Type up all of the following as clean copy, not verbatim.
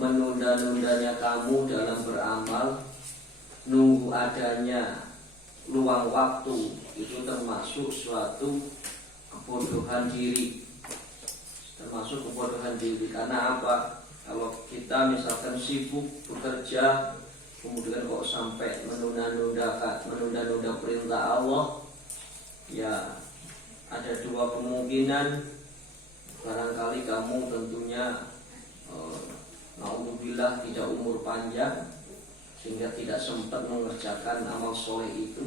menunda-nundanya kamu dalam beramal, nunggu adanya luang waktu, itu termasuk suatu kebodohan diri. Termasuk kebodohan diri. Karena apa? Kalau kita misalkan sibuk bekerja, kemudian kok sampai menunda-nunda perintah Allah, ya ada dua kemungkinan. Barangkali kamu tentunya naudzubillah tidak umur panjang sehingga tidak sempat mengerjakan amal soleh itu.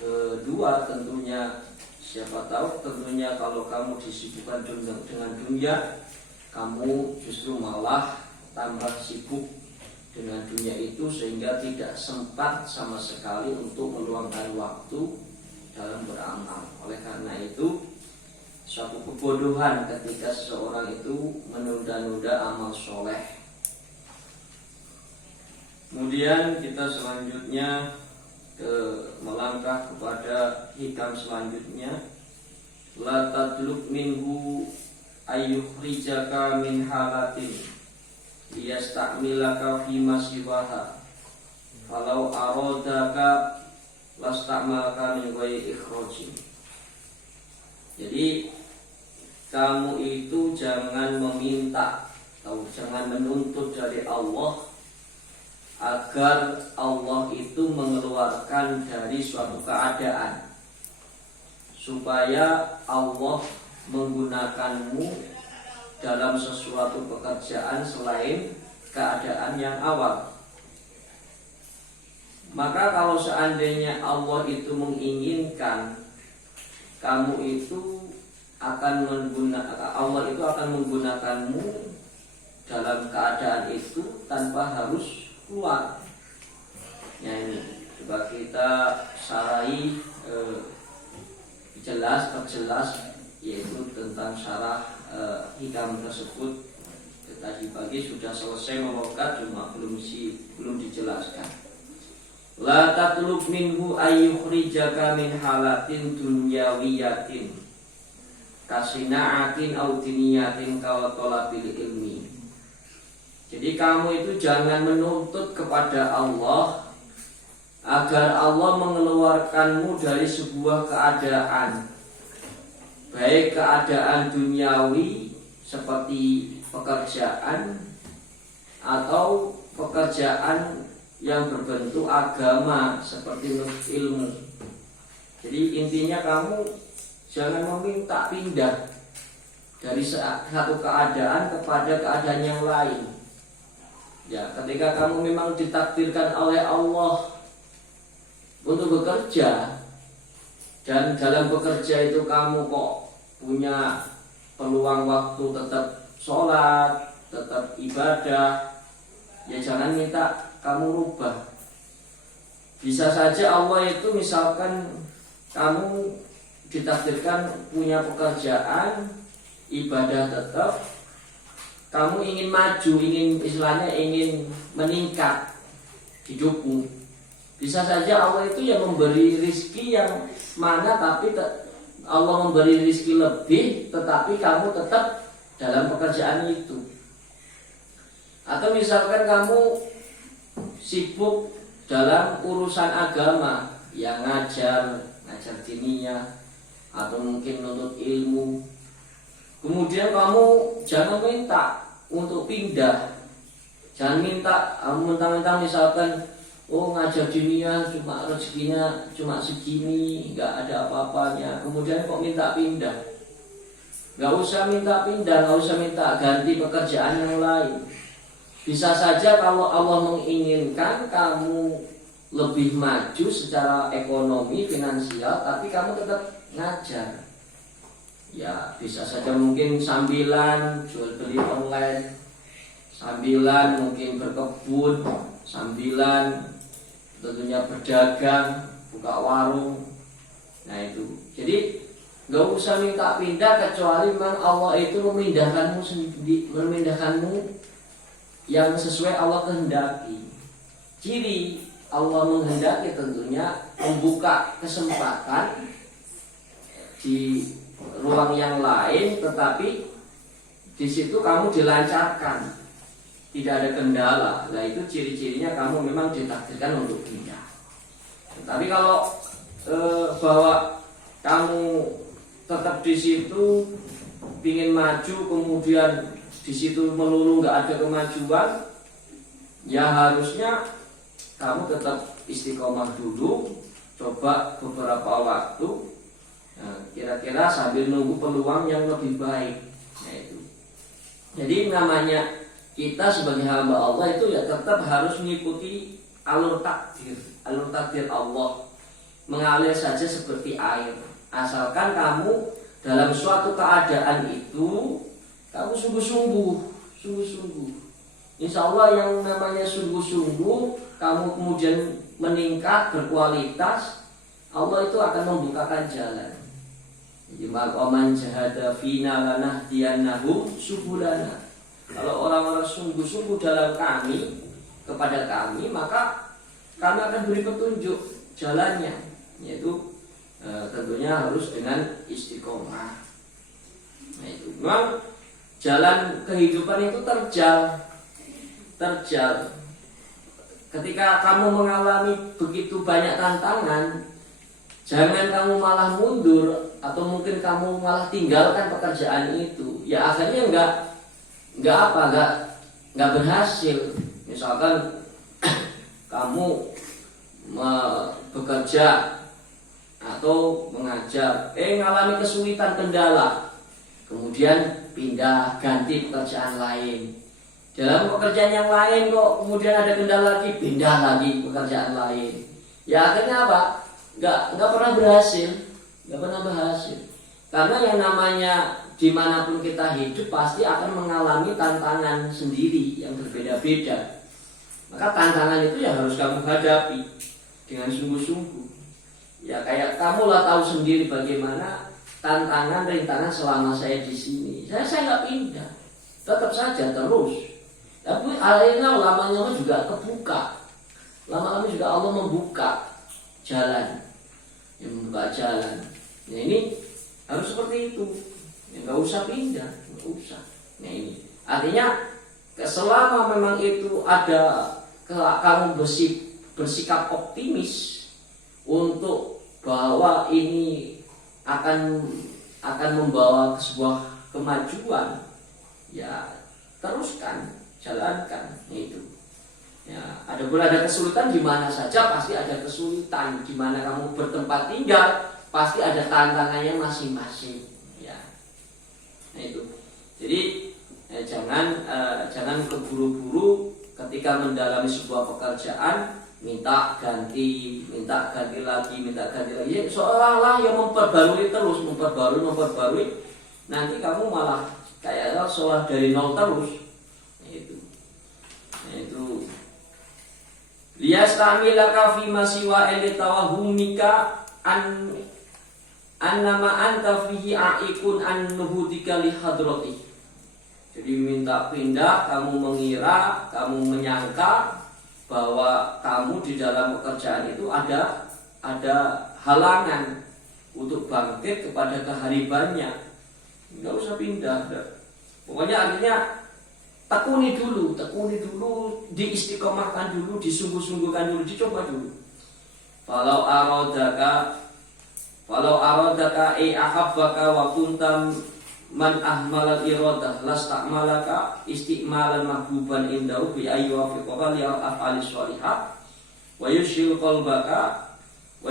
Kedua, tentunya siapa tahu tentunya kalau kamu disibukkan dengan dunia, kamu justru malah tambah sibuk dengan dunia itu sehingga tidak sempat sama sekali untuk meluangkan waktu dalam beramal. Oleh karena itu, suatu kebodohan ketika seseorang itu menunda-nunda amal soleh. Kemudian kita selanjutnya melangkah kepada hikam selanjutnya. La tadluk minhu ayyukhrijaka min halatin liyastakmilaka fima siwaha falau aradaka lastakmalaka min ghairi ikhrajin. Jadi kamu itu jangan meminta atau jangan menuntut dari Allah agar Allah itu mengeluarkan dari suatu keadaan, supaya Allah menggunakanmu dalam sesuatu pekerjaan selain keadaan yang awal. Maka kalau seandainya Allah itu menginginkan kamu itu Allah itu akan menggunakanmu dalam keadaan itu tanpa harus keluar. Ya, ini coba kita sarai perjelas yaitu tentang syarah hikam tersebut. Tadi pagi sudah selesai melokat, cuma belum dijelaskan. La tatlub minhu ayyukhrijaka min halatin dunyawiyatin kasina'atin aw diniyatin ka talabil ilmi. Jadi kamu itu jangan menuntut kepada Allah agar Allah mengeluarkanmu dari sebuah keadaan, baik keadaan duniawi seperti pekerjaan atau pekerjaan yang berbentuk agama seperti ilmu. Jadi intinya kamu jangan meminta pindah dari satu keadaan kepada keadaan yang lain. Ya, ketika kamu memang ditakdirkan oleh Allah untuk bekerja, dan dalam bekerja itu kamu kok punya peluang waktu tetap sholat, tetap ibadah, ya jangan minta kamu rubah. Bisa saja Allah itu misalkan kamu ditakdirkan punya pekerjaan, ibadah tetap, kamu ingin maju, ingin meningkat hidupmu. Bisa saja Allah itu yang memberi rizki yang mana, tapi Allah memberi rizki lebih, tetapi kamu tetap dalam pekerjaan itu. Atau misalkan kamu sibuk dalam urusan agama, yang ngajar diniyah, atau mungkin menuntut ilmu. Kemudian kamu jangan minta untuk pindah. Jangan minta mentang-mentang misalkan ngajar diniyah cuma rezekinya cuma segini, nggak ada apa-apanya. Kemudian kok minta pindah? Nggak usah minta pindah, nggak usah minta ganti pekerjaan yang lain. Bisa saja kalau Allah menginginkan kamu lebih maju secara ekonomi, finansial, tapi kamu tetap ngajar. Ya bisa saja mungkin sambilan jual beli online, sambilan mungkin berkebun, sambilan tentunya berdagang, buka warung. Nah itu. Jadi nggak usah minta pindah kecuali memang Allah itu memindahkanmu sendiri, memindahkanmu yang sesuai Allah kehendaki. Ciri Allah menghendaki tentunya membuka kesempatan di ruang yang lain, tetapi di situ kamu dilancarkan, tidak ada kendala. Nah itu ciri-cirinya kamu memang ditakdirkan untuk pindah. Tapi kalau bahwa kamu tetap di situ ingin maju, kemudian di situ melulu nggak ada kemajuan, ya harusnya kamu tetap istiqomah dulu, coba beberapa waktu, kira-kira sambil nunggu peluang yang lebih baik. Nah itu. Jadi namanya kita sebagai hamba Allah itu ya tetap harus mengikuti alur takdir Allah, mengalir saja seperti air. Asalkan kamu dalam suatu keadaan itu kamu sungguh-sungguh. Insya Allah yang namanya sungguh-sungguh, kamu kemudian meningkat berkualitas, Allah itu akan membukakan jalan. Jadi man jahada fina lanahdiyannahum subulana. Kalau orang-orang sungguh-sungguh dalam kepada kami, maka kami akan beri petunjuk jalannya, yaitu tentunya harus dengan istiqomah. Nah itu memang jalan kehidupan itu terjal. Ketika kamu mengalami begitu banyak tantangan, jangan kamu malah mundur atau mungkin kamu malah tinggalkan pekerjaan itu. Ya akhirnya nggak berhasil. Misalkan kamu bekerja atau mengajar, ngalami kesulitan, kendala, kemudian pindah ganti pekerjaan lain. Dalam pekerjaan yang lain kok kemudian ada kendala lagi, pindah lagi pekerjaan lain. Ya akhirnya apa? Nggak pernah berhasil. Karena yang namanya dimanapun kita hidup pasti akan mengalami tantangan sendiri yang berbeda-beda. Maka tantangan itu ya harus kamu hadapi dengan sungguh-sungguh. Ya kayak kamulah tahu sendiri bagaimana tantangan rintangan selama saya di sini. Saya nggak pindah, tetap saja terus. Tapi akhirnya lama-lama juga kebuka. Lama-lama juga Allah membuka jalan, membuka jalan. Nah ini harus seperti itu. Ya, nggak usah pindah, nggak usah. Nah ini artinya selama memang itu ada kamu bersikap optimis untuk bahwa ini akan membawa ke sebuah kemajuan, ya teruskan, jalankan itu. Ya, ada kesulitan di mana saja pasti ada kesulitan, di mana kamu bertempat tinggal pasti ada tantangannya masing-masing. Ya, nah itu. Jadi jangan keburu-buru ketika mendalami sebuah pekerjaan minta ganti lagi. Seolah-olah yang memperbarui. Nanti kamu malah kayak seolah dari nol terus. liyastamilaka fi masiwa elitawahumika annama anta fihi a'ikun an nuhudika li hadrati. Jadi minta pindah, kamu mengira, kamu menyangka bahwa kamu di dalam pekerjaan itu ada halangan untuk bangkit kepada keharibannya. Enggak usah pindah. Pokoknya artinya tekuni dulu, diistiqomahkan dulu, disungguh-sungguhkan dulu, dicoba dulu. Falau aradaka ahabbaka wa kuntam man ahmalal iradah lastakmalaka istiqmalan mahbuban indahu bi ayyuwafiqaka li af'ali sholihah wa yushghil qalbaka wa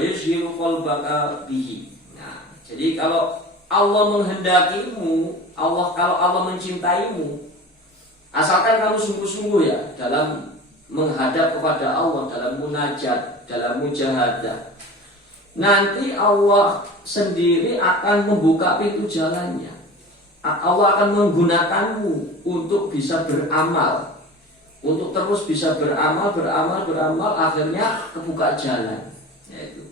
yushghil qalbaka bihi. Nah, jadi kalau Allah menghendakimu, kalau Allah mencintaimu, asalkan kamu sungguh-sungguh ya dalam menghadap kepada Allah, dalam munajat, dalam mujahadah, nanti Allah sendiri akan membuka pintu jalannya. Allah akan menggunakanmu untuk bisa beramal, untuk terus bisa beramal, akhirnya kebuka jalan. Yaitu.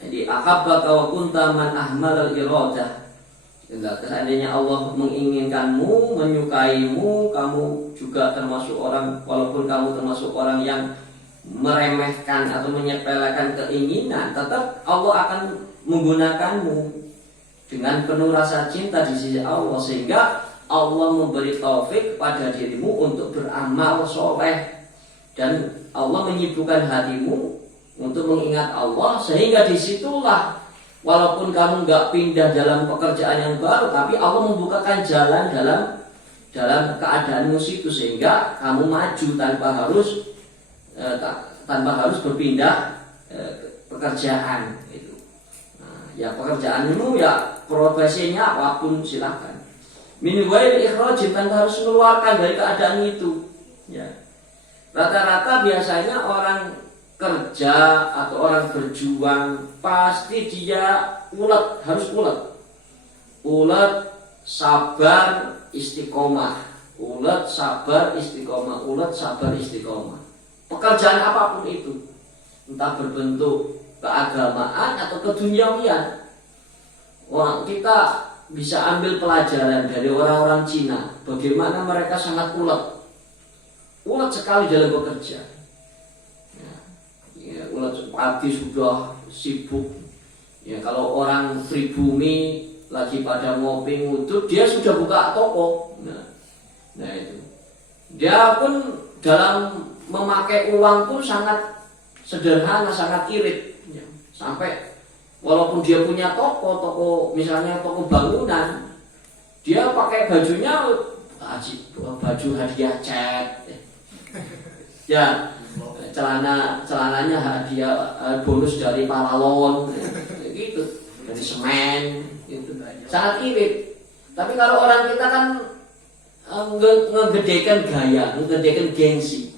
Jadi ahabbaka wa kunta man ahmalal iradah. Seandainya Allah menginginkanmu, menyukaimu, kamu juga termasuk orang, walaupun kamu termasuk orang yang meremehkan atau menyepelekan keinginan, tetap Allah akan menggunakanmu dengan penuh rasa cinta di sisi Allah, sehingga Allah memberi taufik kepada dirimu untuk beramal soleh, dan Allah menyibukkan hatimu untuk mengingat Allah, sehingga disitulah walaupun kamu nggak pindah dalam pekerjaan yang baru, tapi Allah membukakan jalan dalam keadaanmu situ, sehingga kamu maju tanpa harus berpindah pekerjaan itu. Nah, ya pekerjaanmu ya profesinya apapun silakan. Min ghairi ikhraj, tanpa harus mengeluarkan dari keadaan itu. Ya. Rata-rata biasanya orang kerja atau orang berjuang pasti dia harus ulet, sabar, istiqomah, pekerjaan apapun itu, entah berbentuk keagamaan atau keduniawian. Wah, kita bisa ambil pelajaran dari orang-orang Cina, bagaimana mereka sangat ulet sekali dalam bekerja. Ya, ulat pagi sudah sibuk. Ya, kalau orang pribumi lagi pada ngopi ngudut, dia sudah buka toko. Nah itu. Dia pun dalam memakai uang pun sangat sederhana, sangat irit. Ya, sampai walaupun dia punya toko misalnya toko bangunan, dia pakai bajunya baju hadiah cat. Ya. Celananya hadiah bonus dari paralon gitu, dari semen gitu. Sangat irit. Tapi kalau orang kita kan ngegedekan gaya, ngegedekan gengsi.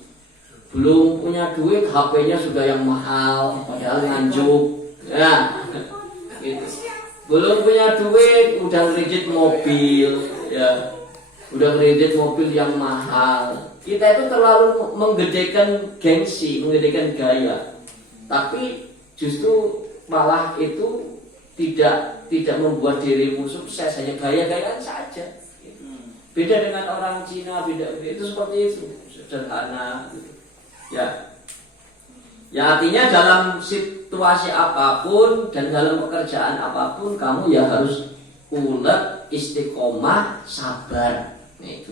Belum punya duit, HP-nya sudah yang mahal, padahal nganjuk. Ya, gitu. Belum punya duit, udah kredit mobil, ya. Udah kredit mobil yang mahal. Kita itu terlalu menggedekan gengsi, menggedekan gaya. Tapi justru malah itu tidak membuat dirimu sukses, hanya gaya-gayaan saja. Beda dengan orang Cina, itu seperti itu, sederhana. Ya, artinya dalam situasi apapun dan dalam pekerjaan apapun, kamu ya harus ulet, istiqomah, sabar. Nah,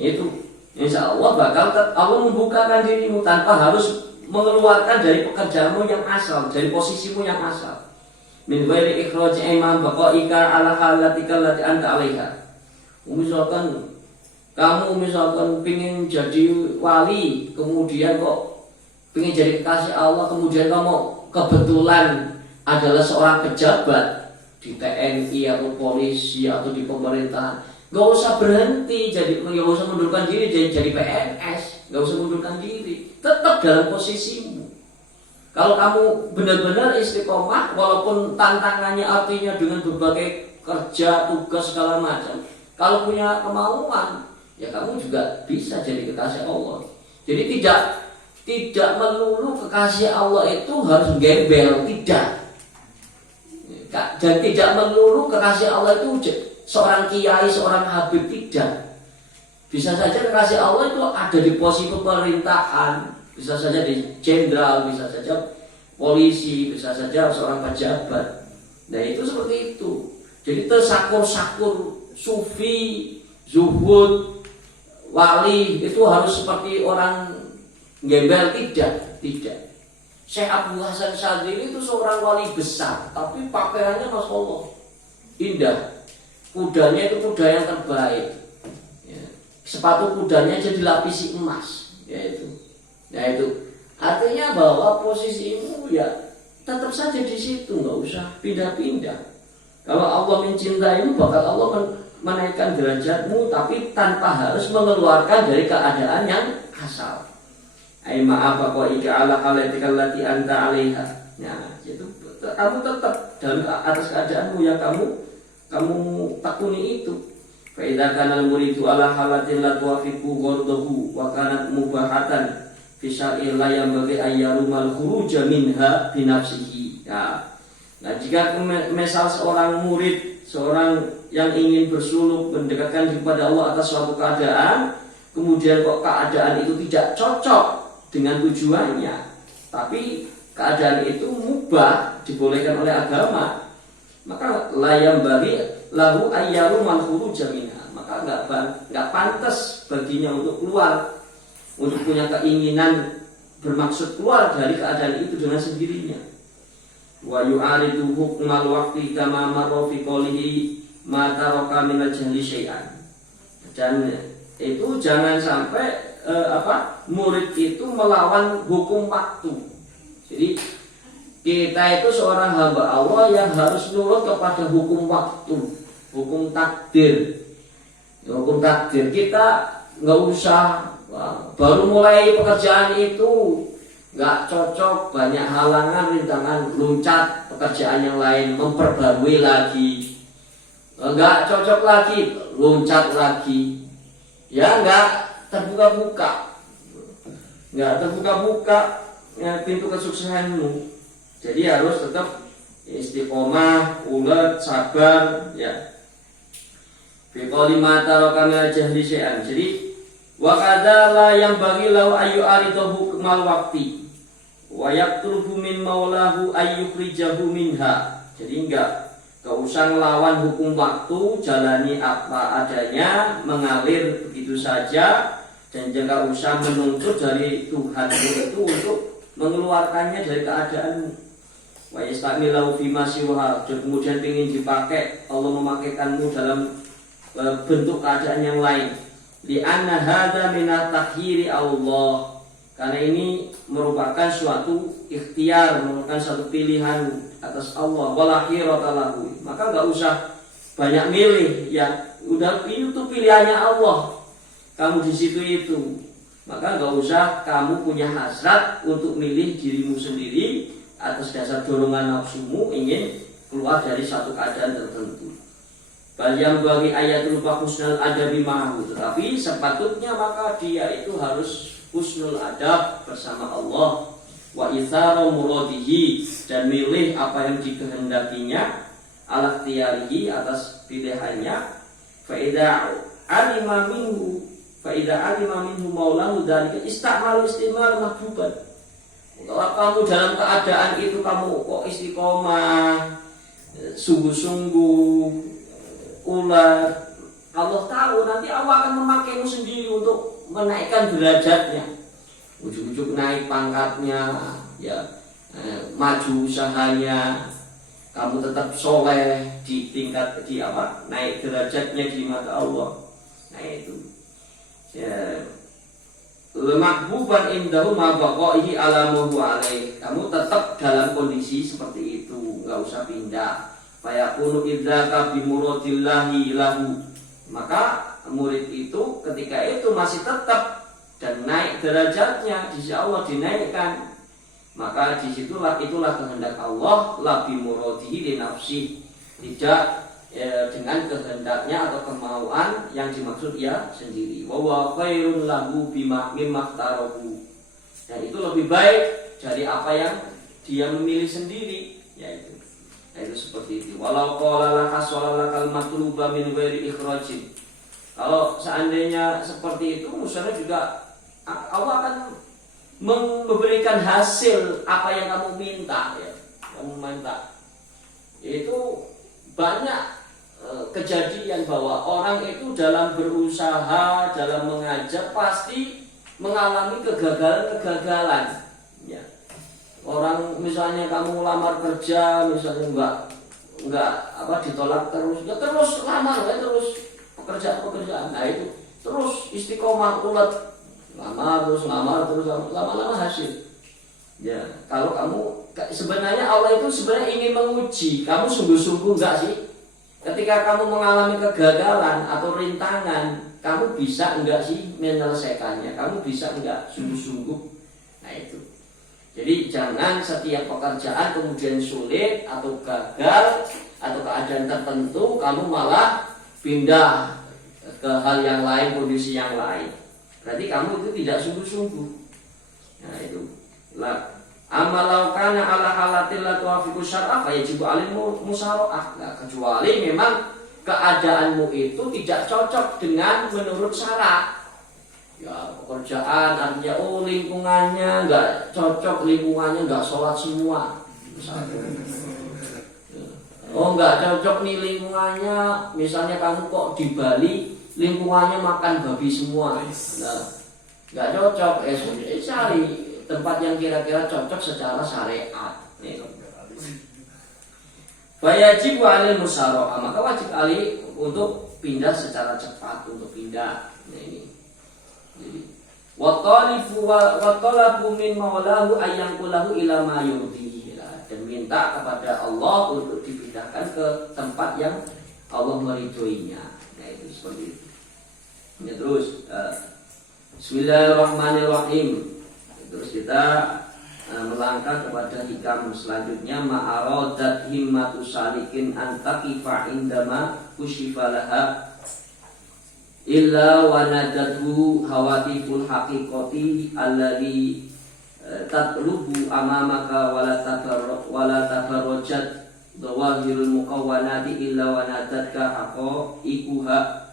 itu. Insya Allah Allah membukakan dirimu tanpa harus mengeluarkan dari pekerjaanmu yang asal, dari posisimu yang asal. Min ghairi ikhraj iman baqaika ala halatika allati anta 'alaiha. Misalkan kamu pingin jadi wali, kemudian kok pingin jadi kekasih Allah, kemudian kamu kebetulan adalah seorang pejabat di TNI atau polisi atau di pemerintahan. Gak usah berhenti, gak usah mundurkan diri jadi PNS, gak usah mundurkan diri, tetap dalam posisimu. Kalau kamu benar-benar istiqomah, walaupun tantangannya artinya dengan berbagai kerja, tugas segala macam, kalau punya kemauan, ya kamu juga bisa jadi kekasih Allah. Jadi tidak melulu kekasih Allah itu harus gembel, tidak. Dan tidak melulu kekasih Allah itu seorang kiai, seorang habib, tidak. Bisa saja kekasih Allah itu ada di posisi pemerintahan, bisa saja di jenderal, bisa saja polisi, bisa saja seorang pejabat. Nah itu seperti itu. Jadi tersakur-sakur sufi, zuhud, wali itu harus seperti orang gembel, tidak. Syekh Abdul Hasan Syadzili itu seorang wali besar, tapi pakaiannya Masya Allah indah. Kudanya itu kuda yang terbaik, ya. Sepatu kudanya jadi dilapisi emas, yaitu. Nah itu artinya bahwa posisimu ya tetap saja di situ, nggak usah pindah-pindah. Kalau Allah mencintaimu, bakal Allah menaikkan derajatmu, tapi tanpa harus mengeluarkan dari keadaan yang asal. Ai ma'afa wa ija'ala halatikal lati anta 'alaiha. Nah, itu kamu tetap dalam atas keadaanmu yang kamu tekuni itu. Fa idza kana al-muridu ala halatin la tuwafiqu ghadahu wa kanat mubahatan fi syar'i la yanbaghi ayyarumal khuruja minha bi nafsihi. Nah, jika misal seorang murid, seorang yang ingin bersuluk mendekatkan kepada Allah atas suatu keadaan, kemudian kok keadaan itu tidak cocok dengan tujuannya, tapi keadaan itu mubah, dibolehkan oleh agama, maka layam bagi lahu ayyaru manhuru jaminah, maka nggak pantas baginya untuk keluar, untuk punya keinginan bermaksud keluar dari keadaan itu dengan sendirinya. Wa yu'aridu hukmal waqti kama marra fi qawlihi ma taraka min al-jahli syai'an. Dan itu jangan sampai murid itu melawan hukum waktu. Jadi kita itu seorang hamba Allah yang harus nurut kepada hukum waktu, hukum takdir. Hukum takdir kita nggak usah baru mulai pekerjaan itu nggak cocok, banyak halangan, rintangan, loncat pekerjaan yang lain, memperbarui lagi, nggak cocok lagi, loncat lagi, ya nggak terbuka-buka ya, pintu kesuksesanmu. Jadi harus tetap istiqomah, ulet, sabar, ya. Fi qouli ma taraka min jahli syai'an. Jadi wa kadala yang bagi lau ayu aridahu mal waqti wa yaqtrubu min maulahu ayyukhrijahu minha. Jadi enggak usah melawan hukum waktu, jalani apa adanya, mengalir begitu saja, dan jangan usah menuntut dari Tuhan itu untuk mengeluarkannya dari keadaan. Wa yastamilahu fi masiwha, kemudian ingin dipakai, Allah memakaikanmu dalam bentuk keadaan yang lain. Li anna hadza min at-takhiri Allah, karena ini merupakan suatu ikhtiar, merupakan suatu pilihan atas Allah. Wala khirata lahu, maka enggak usah banyak milih, ya udah itu pilihannya Allah, kamu di situ itu, maka enggak usah kamu punya hasrat untuk milih dirimu sendiri atas dasar dorongan nafsumu ingin keluar dari satu keadaan tertentu. Bal yang bagi ayatul husnul adabi ma'ahu, tetapi sepatutnya maka dia itu harus husnul adab bersama Allah, wa itsara muradihi, dan milih apa yang dikehendakinya, ala ikhtiyarihi, atas pilihannya. Fa idza alima minhu maulahu dzalika istimal mahbuban. Kalau kamu dalam keadaan itu kamu kok istiqomah, sungguh-sungguh, ulat, Allah tahu nanti Allah akan memakaimu sendiri untuk menaikkan derajatnya, ujuk-ujuk naik pangkatnya, ya, maju usahanya, kamu tetap soleh di tingkat naik derajatnya di mata Allah. Nah itu, ya, mahbuban indahu ma baqaihi ala ma huwa alaih. Kamu tetap dalam kondisi seperti itu, enggak usah pindah. Fa yakunu idzaka bi muradillahi lahu, maka murid itu ketika itu masih tetap dan naik derajatnya di sisi Allah, dinaikkan, maka disitulah itulah kehendak Allah, la bi muradihi li nafsi, tidak dengan kehendaknya atau kemauan yang dimaksud ia sendiri. Wa huwa khairun lahu bima mimmaktarahu. Dan itu lebih baik dari apa yang dia memilih sendiri, yaitu seperti itu. Walau qala laka salalakal matluba min ghairi ikhrajin. Kalau seandainya seperti itu, misalnya juga Allah akan memberikan hasil apa yang kamu minta, ya. Kamu minta. Itu banyak kejadian bahwa orang itu dalam berusaha, dalam mengajar pasti mengalami kegagalan-kegagalan. Ya. Orang misalnya kamu lamar kerja, misalnya enggak ditolak terus, ya terus lamar, ya terus pekerjaan. Nah itu terus istiqomah ulet, lamar terus lama-lama hasil. Ya, kalau kamu sebenarnya Allah itu sebenarnya ingin menguji kamu sungguh-sungguh enggak sih? Ketika kamu mengalami kegagalan atau rintangan, kamu bisa enggak sih menyelesaikannya? Kamu bisa enggak sungguh-sungguh? Nah itu. Jadi jangan setiap pekerjaan kemudian sulit atau gagal atau keadaan tertentu kamu malah pindah ke hal yang lain, kondisi yang lain. Berarti kamu itu tidak sungguh-sungguh. Nah itu. Amalau kana ala halatil la tuafiqu syar'a fa yajibu alimmu musara'ah. Nah, kecuali memang keadaanmu itu tidak cocok dengan menurut syarat. Ya, pekerjaan artinya lingkungannya enggak cocok, lingkungannya enggak sholat semua. Enggak cocok nih lingkungannya, misalnya kamu kok di Bali lingkungannya makan babi semua. Nah, enggak cocok, cari tempat yang kira-kira cocok secara syariat. Wajib alil musyaroah, maka wajib alih untuk pindah secara cepat, untuk pindah. Nah ini. Jadi watalabu min maulahu ayyangkulahu ila ma yurdihi, dan minta kepada Allah untuk dipindahkan ke tempat yang Allah meridhoinya. Nah itu seperti itu. Ini terus Bismillahirrahmanirrahim. Terus kita melangkah kepada hikam selanjutnya. Ma'aradat himmatu salikin antaqifa indama kushifalaha illa wanadathu hawatiful haqiqati alladhi tatlubu amamaka wala tabarrajat dhawahirul muqawwanati illa wanadatka haqaiquha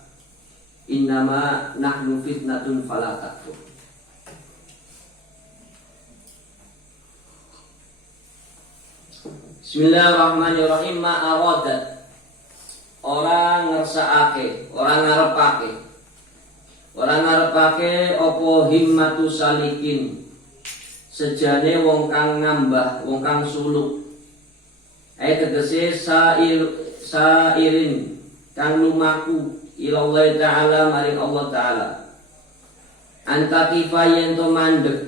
innama nahnu fitnatun fala takfur. Bismillahirrahmanirrahim. Ma'aradat, orang ngersakake, orang ngarepake opo himmatu salikin, sejane wong kang ngambah, wong kang suluk. Tegese sairin kang lumaku ilallah ta'ala maring Allah ta'ala. Antaqifa yen to mandeg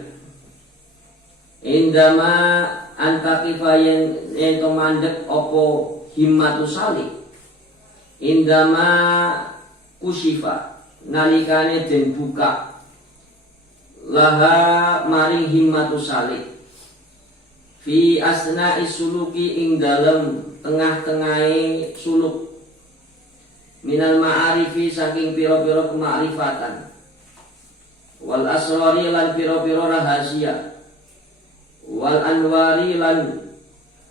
indama antaqifa yen to mandeg opo himmatu salik indama kusifa nalikane den buka laha maring himmatu salik fi asna isuluki ing dalem tengah-tengahe suluk minal ma'arifi saking pira-pira kemakrifatan wal asrari lan pira-pira rahasia wal anwari lan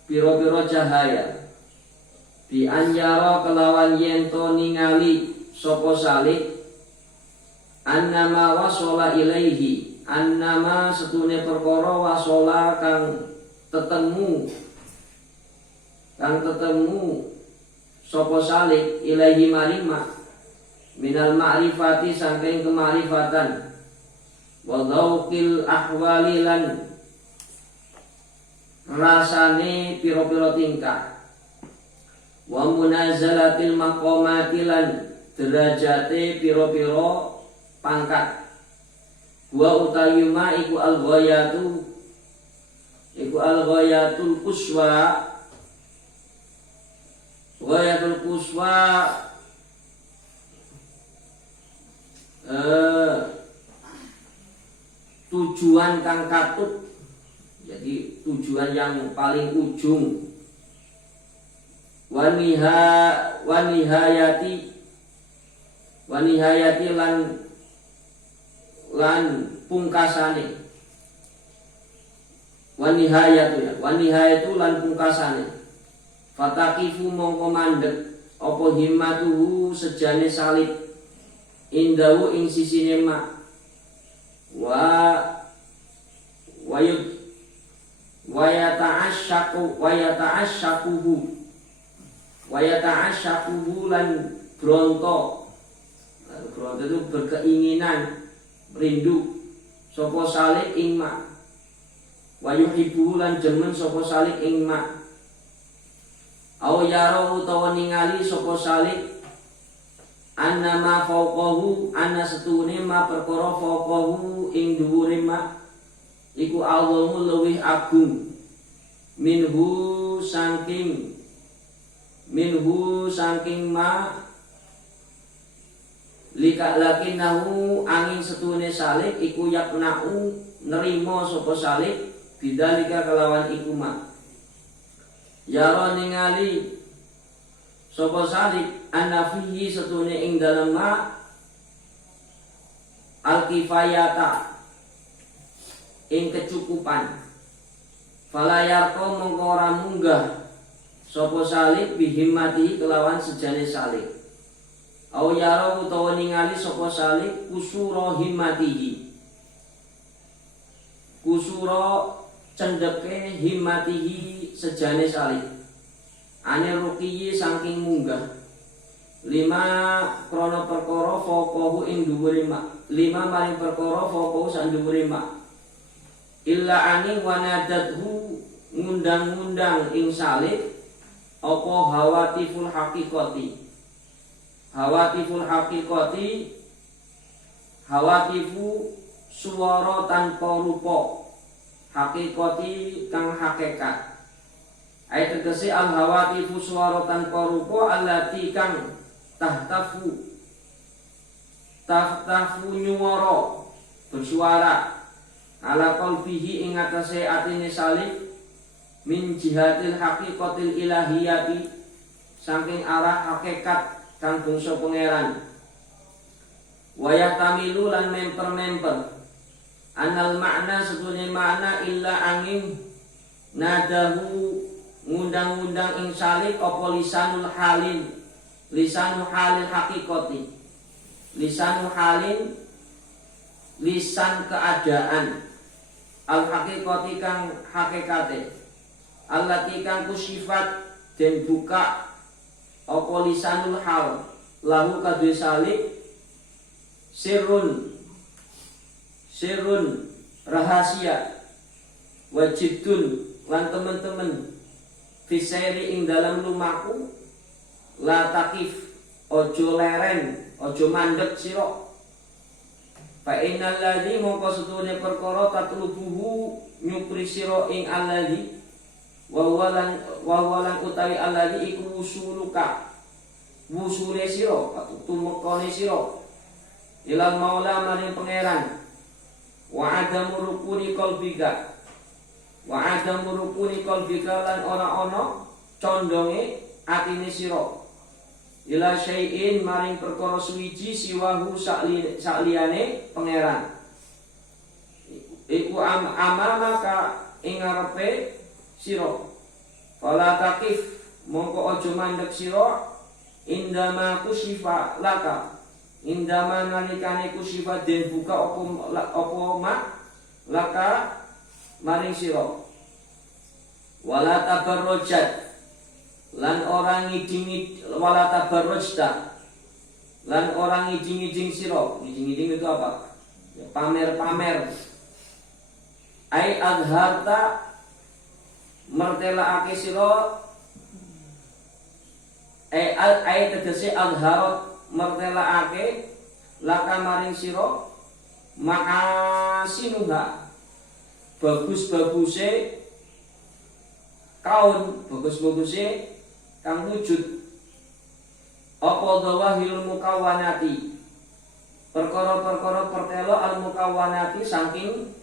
pira-pira cahaya bi anjara kelawan yento ningali sapa salik annama wasala ilaihi, annama setune perkara wasala kang tetemu sapa salik ilaihi marima minal ma'rifati saking kemarifatan wa dzauqil ahwali lan rasane pira-pira tingkah wa munazalatil maqamati lan derajate pira-pira pangkat wa utayuma iku al-ghayatul quswa tujuan kang katut, jadi tujuan yang paling ujung. wa nihayati lan pungkasane. Wa nihayatu lan pungkasane. Fatakifu mongko mandeg apa himmatuhu sejane salib indahu ing sisine mak wa yata'asyaquhu lan bronto itu berkeinginan rindu sapa salib ing mak wa yuhibbu lan jemen sapa salib ing mak au yara utawa ningali sapa salib annama fauqahu anna setune ma perkara fauqahu ing dhuwure ma iku Allahmu luwih agung minhu saking ma lakinnahu angin setune salib iku yakna'u nerima sapa salib bidzalika kelawan iku ma yara ningali sapa salib anna fihi setune ing dalem ma al-kifayata ing kecukupan falayarko mongko ora munggah sapa salib bihimmati kelawan sejane salib au yara utawa ningali sapa salib kusura himmatihi kusura cendeke himmatihi sejane salib ane rukiyi saking munggah lima krono perkara fokohu ing dhuwure mak lima maring perkara fokohu sak dhuwure mak illa ani wanadathu ngundang-undang ing salib apa hawatiful haqiqati hawatifu suara tanpa rupa haqiqati kang hakikat ayat tegese al hawatifu suara tanpa rupa allati kang tahtafu nyuwara bersuara ala qalbihi ing atase atine salib min jihatil haqiqatil ilahiyati saking arah hakikat kang bangsa pangeran wayah tamilu lan memper anal makna setune makna illa angin nadahu ngundang-undang ing salib apa lisanul halil haqiqati lisan keadaan al haqiqati kang hakikate allati kang kusifat den buka apa lisanul hal lahu kadhe salib sirrun rahasia wajibun lan temen-temen fisairi ing dalam lumaku la takif ojo leren ojo mandek sira fa innal ladzi mongko setune perkara tatlubuhu nyupri sira ing alladzi wa walan utawi alladzi iku wusule sira tumekane sira ilal maula maring pangeran wa adamu rukuni qalbika lan ora ana condonge atine sira ila syai'in maring perkara suwiji siwahu sakliyane pangeran iku amamaka ing ngarepe sira fala taqif mongko aja mandeg sira indama kusifa laka indama nalikane kusifa den buka apa mak laka maring sira wala tabarrujat lan orang ngiding wala tabarrujta lan orang ngiding sira ngiding itu apa ya, pamer ai adharta mertelaake sira ai tegese adharat mertelaake laka maring sira mahasinuha bagus-baguse kang wujud apa dawahil mukawwanati perkara-perkara pertelo al mukawwanati saking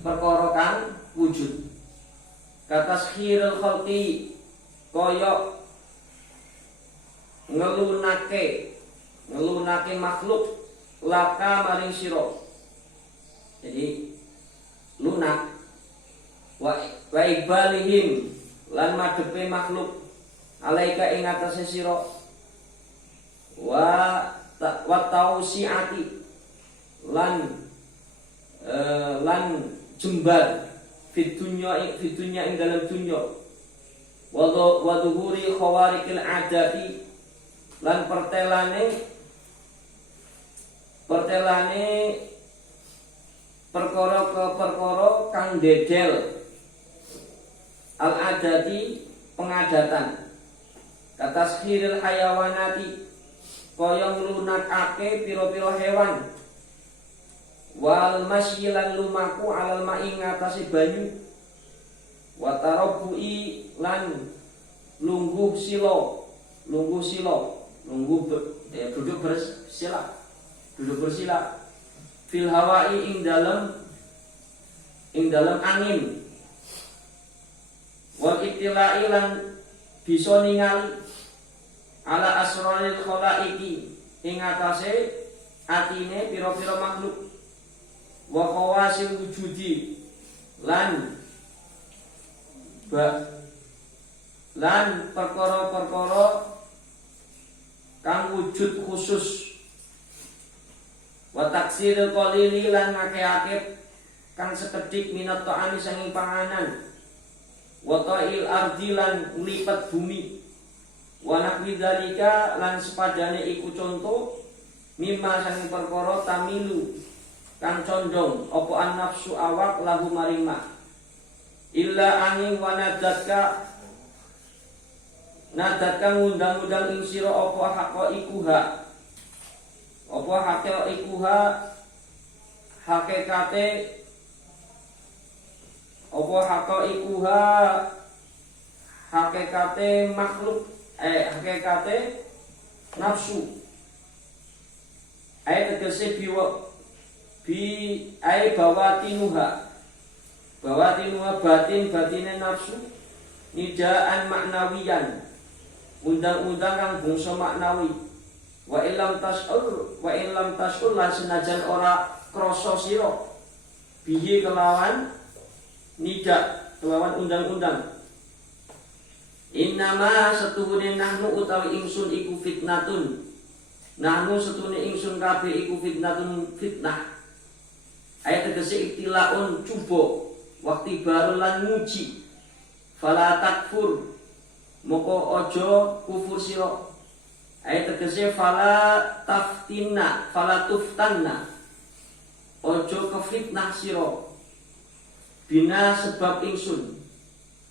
perkara kang wujud kata skhirul khalqi koyok ngelunake makhluk laka maring sira. Jadi lunak wa ibalihim lan madhepe makhluk alaika ing atase sira wa tausiati lan jembar fit dunya ing dalam dunya wa dhuhuri khawarikil adati lan pertelane perkara kang dedel al adati pengadatan kata skhiril hayawanati kaya nglunakake pira-pira hewan wal masyilan lumaku alal ma'i ngatasi banyu wa tarabbu'i lan duduk bersila fil hawai ing dalam angin wal ittila'i lan bisa ningali ala asraril khalaiqi ing atase atine pira-pira makhluk wa qawasil wujudi lan perkara-perkara kang wujud khusus wa taksiril qalili lan ngakeh-akeh kang sekedhik minat ta'ami sanging panganan wa ta'il ardi lan nglipat bumi wa nahwi dzalika lan sepadane iku contoh mimma sanging perkara tamilu kang condong apa an nafsu awak lahu maring ma illa ani wa nadatka ngundang-undang ing sira apa haqaiquha hakikate makhluk hakikate nafsu tegese bawatinuha batine nafsu nidaan maknawiyan undang-undang kang bangsa maknawi wa illam tashur lan senajan ora krasa sira bihi kelawan nida kelawan undang-undang innama setuhune nahnu utawi ingsun iku fitnatun nahnu setuhune ingsun kabeh iku fitnah ayat tegese iktilaun cuba waktu baru lan nguji fala takfur moko ojo kufur sira ayat tegese fala tuftanna ojo kefitnah sira bina sebab ingsun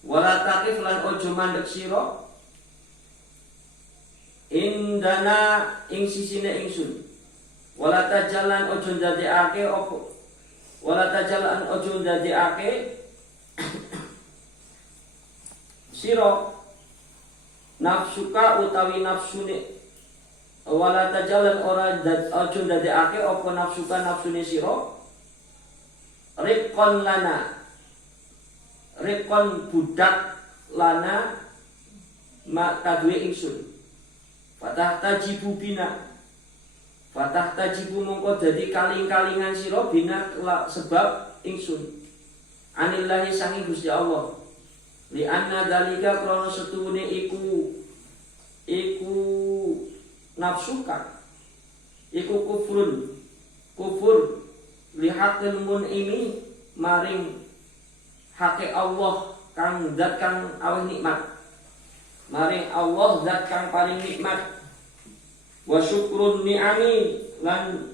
wala takif lan ojo mandek sira indana ing sisine ingsun wala tajalan ojo ndadekake opo wala tajalan ojo ndadekake sira nafsuka utawi nafsune wala tajalan ora ojo ndadekake apa nafsuka nafsune sira riqon budak lana mak kadue ingsun fatah tajibu mongko dadi kaling-kalingan sira bina sebab ingsun anillahi sangi Gusti Allah li anna dalika krana setune iku nafsuka iku kufur li haqqil mun'imi maring hake Allah kang zat kang aweh nikmat maring Allah zat kang paling nikmat wa syukrun ni'ami lan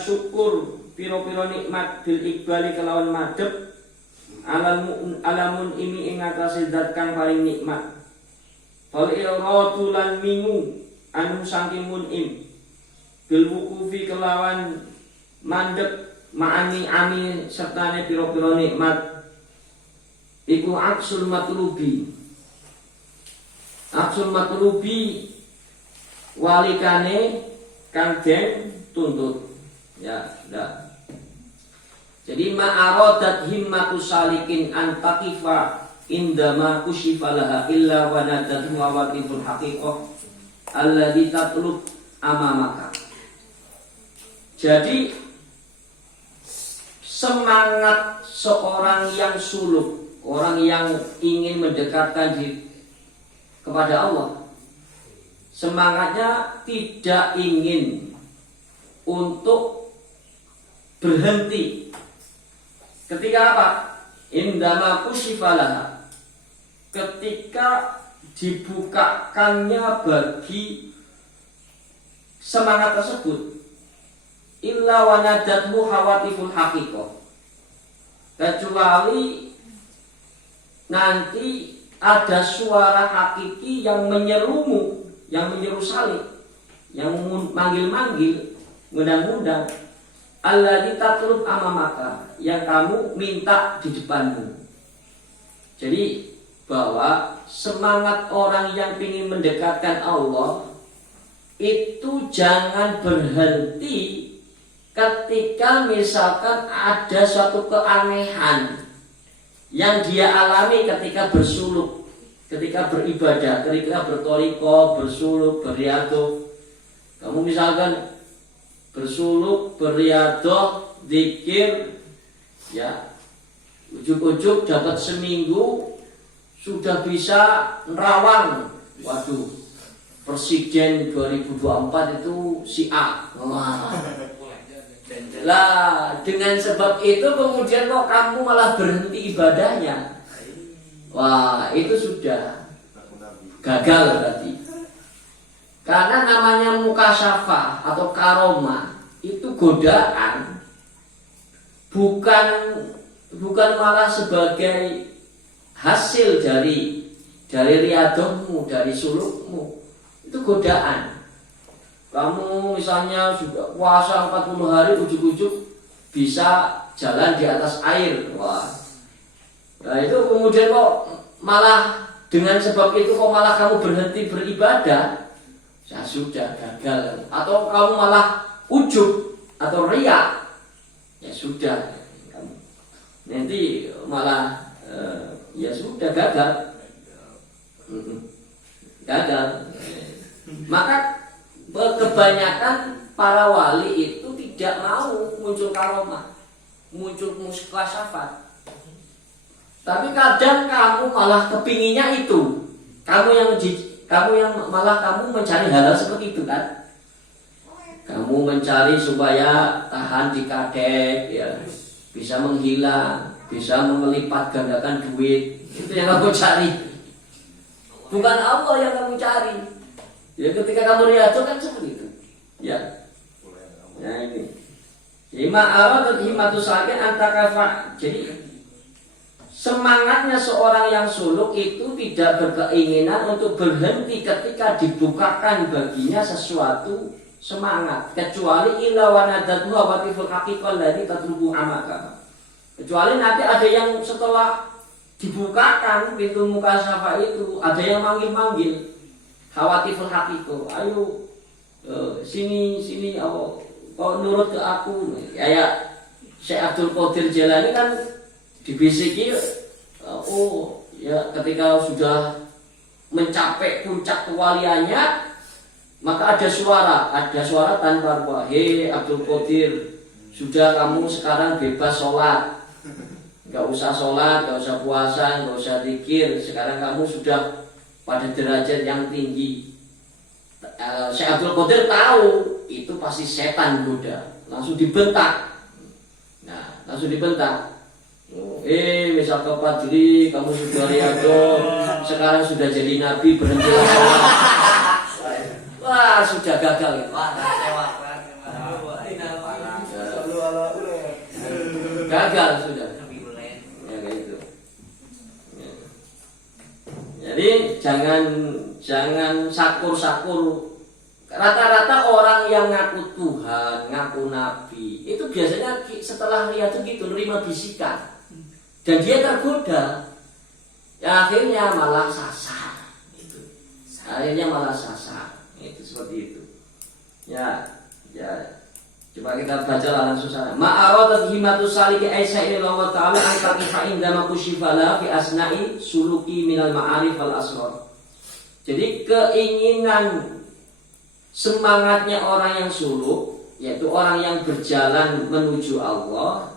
syukur piro-piro nikmat bil iqbali kelawan madhep alamun imi ing atase zat kang paling nikmat fal iradu lan mingu anu saking mun'im bil wukufi kelawan mandhep ma'ani ami sertane piro-piro nikmat iku aksul matlubi walikane kang den tuntut ya dah. Jadi ma'aradat himmatu salikin antakifa indama kusyifalaha illa wa nadatu awatiful haqiqah alladhi tatlub amamaka. Jadi semangat seorang yang suluk, orang yang ingin mendekatkan diri kepada Allah, semangatnya tidak ingin untuk berhenti. Ketika apa? Indama kusyifalaha, ketika dibukakannya bagi semangat tersebut, illa wanadatmu hawatiful haqiqah, kecuali nanti ada suara hakiki yang menyerumu, yang menyeru salib, yang manggil-manggil, ngundang-ngundang, alladzi tatlub amamaka, yang kamu minta di depanmu. Jadi bahwa semangat orang yang ingin mendekatkan Allah itu jangan berhenti ketika misalkan ada suatu keanehan yang dia alami ketika bersuluk, ketika beribadah, ketika bertoriko, bersuluk, beriadoh. Kamu misalkan bersuluk, beriadoh, zikir, ya, ujuk-ujuk dapat seminggu sudah bisa nerawang. Waduh, Presiden 2024 itu si A. Wah. Lah, dengan sebab itu kemudian kok kamu malah berhenti ibadahnya. Wah, itu sudah gagal berarti. Karena namanya mukasyafah atau karomah itu godaan, bukan malah sebagai hasil dari riadohmu, dari sulukmu. Itu godaan. Kamu misalnya sudah puasa 40 hari, ujuk-ujuk bisa jalan di atas air. Wah. Nah itu kemudian kok malah dengan sebab itu kok malah kamu berhenti beribadah. Ya sudah, gagal. Atau kamu malah ujub atau riya. Ya sudah, kamu nanti malah ya sudah, gagal. Gagal. Maka kebanyakan para wali itu tidak mau muncul karomah, muncul muskasyafat. Tapi kadang kamu malah kepinginnya itu, kamu yang malah kamu mencari hal seperti itu kan? Kamu mencari supaya tahan di kadek, ya, bisa menghilang, bisa melipat gandakan duit. Itu yang kamu cari. Bukan Allah yang kamu cari. Ya ketika kamu riadoh kan seperti itu. Ya. Nah ini. Hima arad himatu sakin antakafa. Jadi semangatnya seorang yang suluk itu tidak berkeinginan untuk berhenti ketika dibukakan baginya sesuatu semangat, kecuali illa wanadatu hawatiful haqiqah allati tatlubu amaka. Kecuali nanti ada yang setelah dibukakan pintu mukasyafah itu, ada yang manggil-manggil. Hawatiful haqiqah, ayo sini kau nurut ke aku. Kayak Syekh Abdul Qadir Jailani kan dibisiki, oh ya ketika sudah mencapai puncak kewaliannya, maka ada suara tanpa rupa, hei Abdul Qadir, sudah kamu sekarang bebas sholat, nggak usah sholat, nggak usah puasa, nggak usah zikir, sekarang kamu sudah pada derajat yang tinggi. Syekh Abdul Qadir tahu itu pasti setan goda, langsung dibentak. Nah, langsung dibentak. Misal ke Fadli, kamu sudah riadoh, sekarang sudah jadi nabi, berhentilah sholat. Wah, sudah gagal. Wah, gagal sudah. Ya kayak itu. Jadi jangan sakur-sakur. Rata-rata orang yang ngaku Tuhan, ngaku Nabi, itu biasanya setelah riadoh gitu nerima bisikan, dan dia tergoda, ya akhirnya malah sasar. Itu. Akhirnya malah sasar. Itu seperti itu. Ya, Coba kita baca langsung sana. Ma'aradat himatu saliki aisya'il Allah ta'ala angkaki fa'indama kushifala fi asna'i suluki minal ma'arif wal asrar. Jadi keinginan semangatnya orang yang suluk, yaitu orang yang berjalan menuju Allah,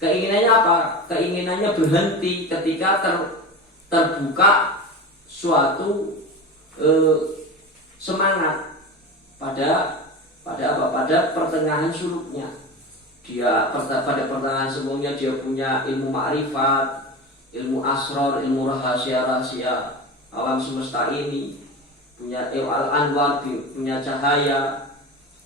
keinginannya apa? Keinginannya berhenti ketika terbuka suatu semangat pada pertengahan suluknya. Dia pada pertengahan sebelumnya dia punya ilmu ma'rifat, ilmu asrar, ilmu rahasia-rahasia alam semesta ini, punya al-anwar, punya cahaya,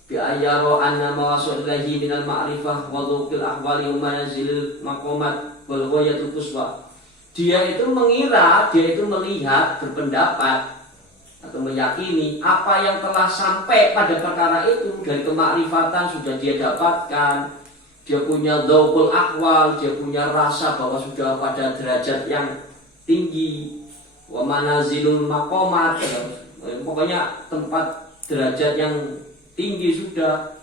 bi ayyaro anna mawasul ilahi minal ma'rifah wa dhuqil ahwali wa manazil maqamat wal ghayatul quswa. Dia itu mengira, dia itu melihat, berpendapat atau meyakini apa yang telah sampai pada perkara itu dari kemakrifatan sudah dia dapatkan. Dia punya dhauqul ahwal, dia punya rasa bahwa sudah pada derajat yang tinggi. Wa manazilul maqamat, pokoknya tempat derajat yang tinggi sudah.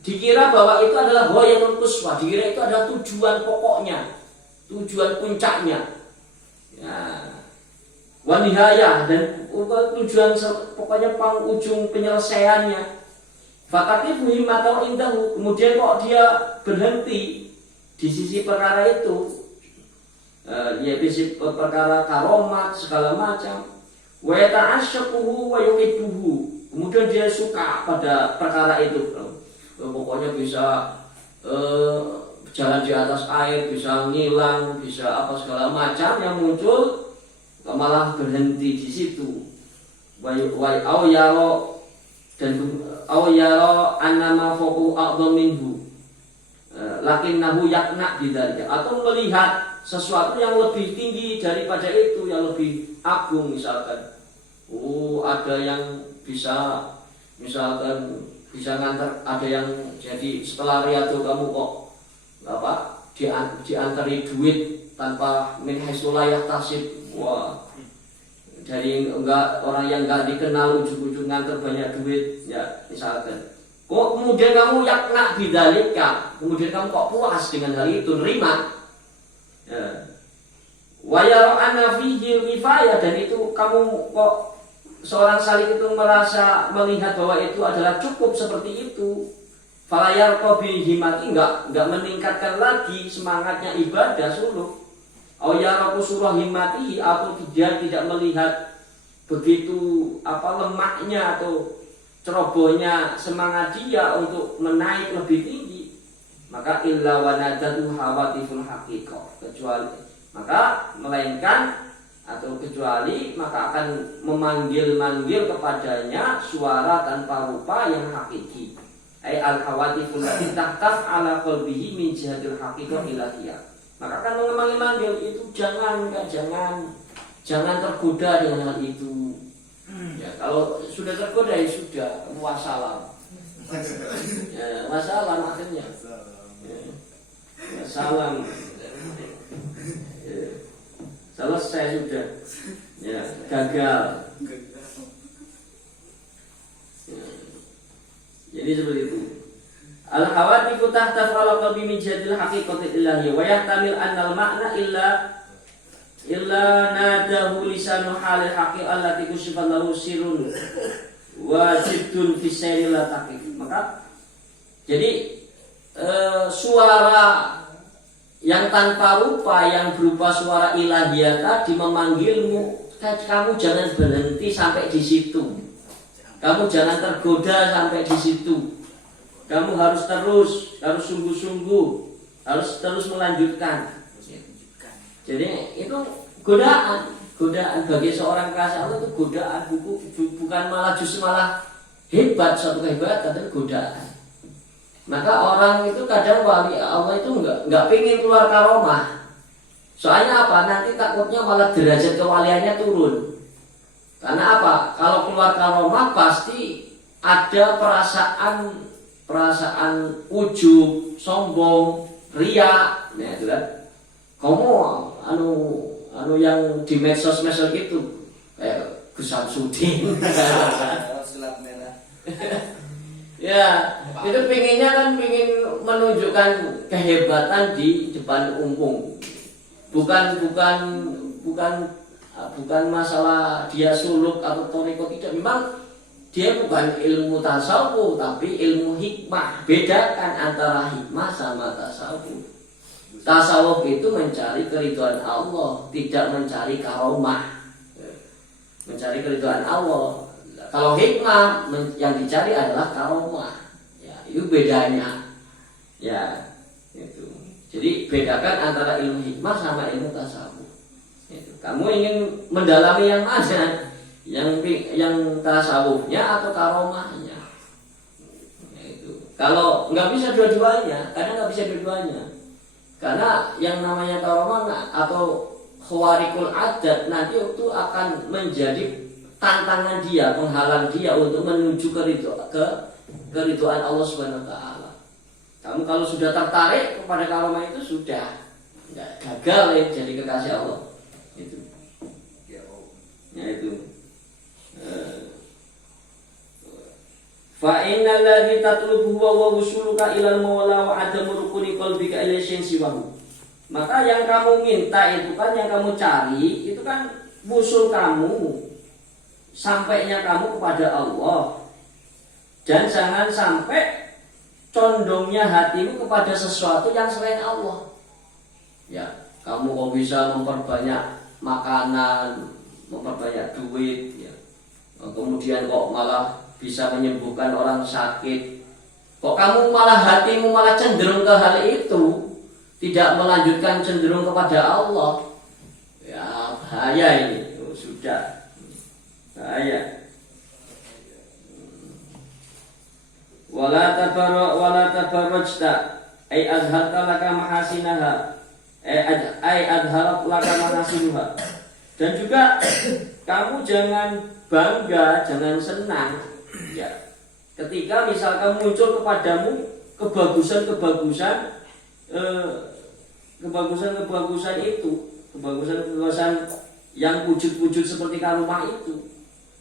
Dikira bahwa itu adalah ghayatul quswa, dikira itu adalah tujuan pokoknya, tujuan puncaknya. Ya. Wa nihayah, dan tujuan pokoknya ujung penyelesaiannya. Fatakifu himmatau indahu, kemudian kok dia berhenti di sisi perkara itu, yaitu perkara karomat segala macam. Wa yata'asyaquhu wa yuhibbuhu, kemudian dia suka pada perkara itu. Pokoknya bisa jalan di atas air, bisa ngilang, bisa apa segala macam yang muncul, malah berhenti di situ. Au yaro annama faqu a'dham minhu lakinnahu yakna bidzalika, atau melihat sesuatu yang lebih tinggi daripada itu, yang lebih agung. Misalkan ada yang bisa, misalkan bisa ngantar, ada yang jadi setelah riado kamu kok diantari duit tanpa min haisulayah tasib. Wah, dari orang yang enggak dikenal ujung-ujung ngantar banyak duit, ya misalkan. Kok kemudian kamu yakna bidzalika, kemudian kamu kok puas dengan hal itu, nerima. Ya. Wa yara anna fihi kifayah, dan itu kamu kok seorang salik itu merasa melihat bahwa itu adalah cukup seperti itu. Falayar qabi himati, enggak meningkatkan lagi semangatnya ibadah suluk. Au yara surah himatihi, atau dia tidak melihat begitu lemahnya atau cerobohnya semangat dia untuk menaik lebih tinggi. Maka illa wanadatu hawatiful haqiqah, kecuali maka akan memanggil-manggil kepadanya suara tanpa rupa yang hakiki. Ai al-hawatiful lati tahtaf ala qalbihi min jihadil haqiqah ilahiyah. Maka akan memanggil-manggil itu, jangan tergoda dengan hal itu. Ya, kalau sudah tergoda ya sudah, wassalam. Ya, wassalam akhirnya. Ya, wassalam. Ya, selesai sudah. Ya, gagal. Ya. Jadi seperti itu. Al-hawatifu tahtaf ala qalbi min jihadil haqiqati illahiyah wa yahtamil annal ma'na illa nadahu lisanu halil haqi allati kusifat lahu sirrun wajibun fi sayril taqif. Maka jadi suara yang tanpa rupa, yang berupa suara ilahiyah tadi memanggilmu, kamu jangan berhenti sampai di situ. Kamu jangan tergoda sampai di situ. Kamu harus sungguh-sungguh, harus terus melanjutkan. Jadi itu godaan bagi seorang kasih Allah, itu godaan, bukan malah justru malah hebat, suatu kehebatan, tapi godaan. Maka orang itu kadang wali Allah itu nggak pengen keluar karomah. Soalnya apa? Nanti takutnya malah derajat kewaliannya turun. Karena apa? Kalau keluar karomah pasti ada perasaan ujub, sombong, riak. Nah, itu kan. Kamu anu yang di medsos gitu, kayak Gus Samsudin. Sulat merah. Ya Ya, itu pinginnya kan pingin menunjukkan kehebatan di depan umum. Bukan masalah dia suluk atau toriko, tidak. Memang dia bukan ilmu tasawuf tapi ilmu hikmah. Bedakan antara hikmah sama tasawuf. Tasawuf itu mencari keridhaan Allah, tidak mencari karomah. Mencari keridhaan Allah. Kalau hikmah yang dicari adalah karomah. Ya, itu bedanya. Ya, itu. Jadi bedakan antara ilmu hikmah sama ilmu tasawuf. Itu. Kamu ingin mendalami yang mana? Yang tasawufnya atau karomahnya? Ya, itu. Kalau nggak bisa dua-duanya, kadang nggak bisa dua-duanya. Karena yang namanya karomah atau khawarikul adat nanti itu akan menjadi tantangan dia, penghalang dia untuk menuju keridhaan Allah Subhanahu wa taala. Kamu kalau sudah tertarik kepada karomah itu sudah enggak gagal ya jadi kekasih Allah. Itu. Ya itu. Fa innal ladzi tatlubu wa wusuluka ilal mawla wa adamu rukuni qalbika ila syai'in siwahu. Maka yang kamu minta itu kan, yang kamu cari itu kan musuh kamu, sampainya kamu kepada Allah. Dan jangan sampai condongnya hatimu kepada sesuatu yang selain Allah. Ya, kamu kok bisa memperbanyak makanan, memperbanyak duit, ya. Kemudian kok malah bisa menyembuhkan orang sakit. Kok kamu malah hatimu malah cenderung ke hal itu, tidak melanjutkan cenderung kepada Allah. Ya, bahaya ini. Sudah bahaya. Wala tabarrajta ay azharta laka mahasinaha ay adharat laka mahasinuha. Dan juga kamu jangan bangga, jangan senang ya, ketika misalkan muncul kepadamu kebagusan-kebagusan itu, kebagusan yang wujud-wujud seperti karomah itu,